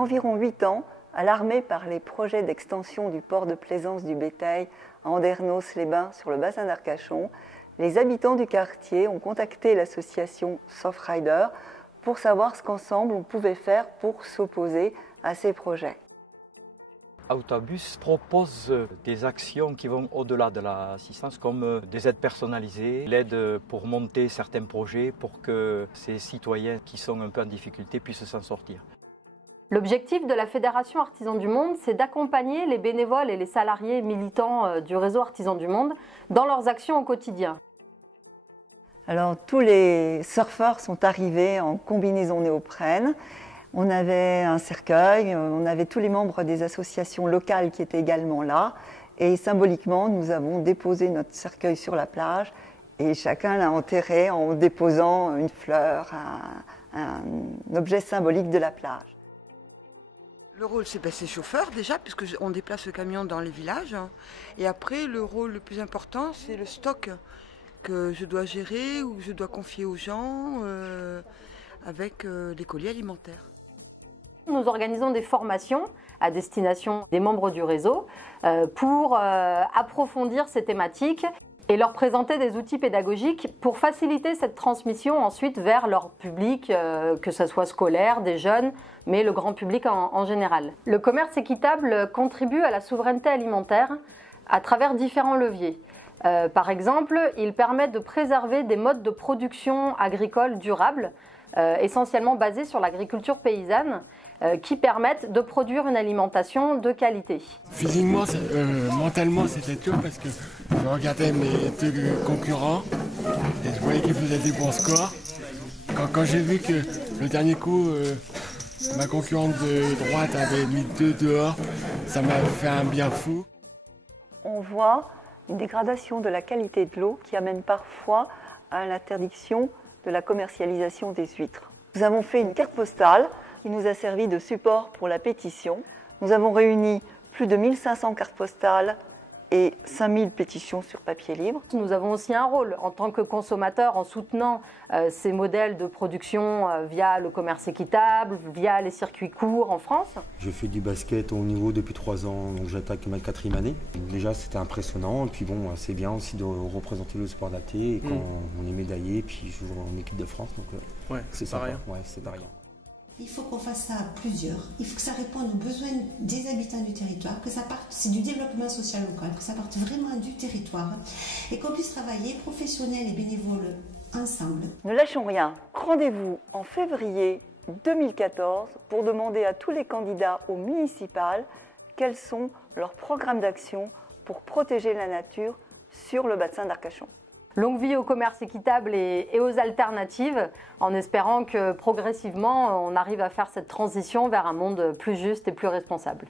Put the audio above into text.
a environ 8 ans, alarmés par les projets d'extension du port de plaisance du bétail à Andernos-les-Bains sur le bassin d'Arcachon, les habitants du quartier ont contacté l'association Sofrider pour savoir ce qu'ensemble on pouvait faire pour s'opposer à ces projets. Autobus propose des actions qui vont au-delà de l'assistance, comme des aides personnalisées, l'aide pour monter certains projets pour que ces citoyens qui sont un peu en difficulté puissent s'en sortir. L'objectif de la Fédération Artisans du Monde, c'est d'accompagner les bénévoles et les salariés militants du réseau Artisans du Monde dans leurs actions au quotidien. Alors tous les surfeurs sont arrivés en combinaison néoprène. On avait un cercueil, on avait tous les membres des associations locales qui étaient également là. Et symboliquement, nous avons déposé notre cercueil sur la plage et chacun l'a enterré en déposant une fleur, un objet symbolique de la plage. Le rôle, c'est chauffeur déjà, puisqu'on déplace le camion dans les villages. Et après, le rôle le plus important, c'est le stock que je dois gérer ou que je dois confier aux gens avec les colis alimentaires. Nous organisons des formations à destination des membres du réseau pour approfondir ces thématiques et leur présenter des outils pédagogiques pour faciliter cette transmission ensuite vers leur public, que ce soit scolaire, des jeunes, mais le grand public en général. Le commerce équitable contribue à la souveraineté alimentaire à travers différents leviers. Par exemple, il permet de préserver des modes de production agricole durables, essentiellement basés sur l'agriculture paysanne, qui permettent de produire une alimentation de qualité. Physiquement, mentalement, c'était dur parce que je regardais mes deux concurrents et je voyais qu'ils faisaient des bons scores. Quand j'ai vu que le dernier coup, ma concurrente de droite avait mis 2 dehors, ça m'a fait un bien fou. On voit une dégradation de la qualité de l'eau qui amène parfois à l'interdiction de la commercialisation des huîtres. Nous avons fait une carte postale qui nous a servi de support pour la pétition. Nous avons réuni plus de 1500 cartes postales et 5000 pétitions sur papier libre. Nous avons aussi un rôle en tant que consommateurs en soutenant ces modèles de production via le commerce équitable, via les circuits courts en France. Je fais du basket au haut niveau depuis 3 ans, donc j'attaque ma 4e année. Donc déjà c'était impressionnant et puis bon, c'est bien aussi de représenter le sport laté et quand on est médaillé et puis je joue en équipe de France. Donc ouais, c'est pareil. Ouais, c'est pareil. Il faut qu'on fasse ça à plusieurs. Il faut que ça réponde aux besoins des habitants du territoire, que ça parte, c'est du développement social local, que ça parte vraiment du territoire et qu'on puisse travailler professionnels et bénévoles ensemble. Ne lâchons rien. Rendez-vous en février 2014 pour demander à tous les candidats aux municipales quels sont leurs programmes d'action pour protéger la nature sur le bassin d'Arcachon. Longue vie au commerce équitable et aux alternatives, en espérant que progressivement on arrive à faire cette transition vers un monde plus juste et plus responsable.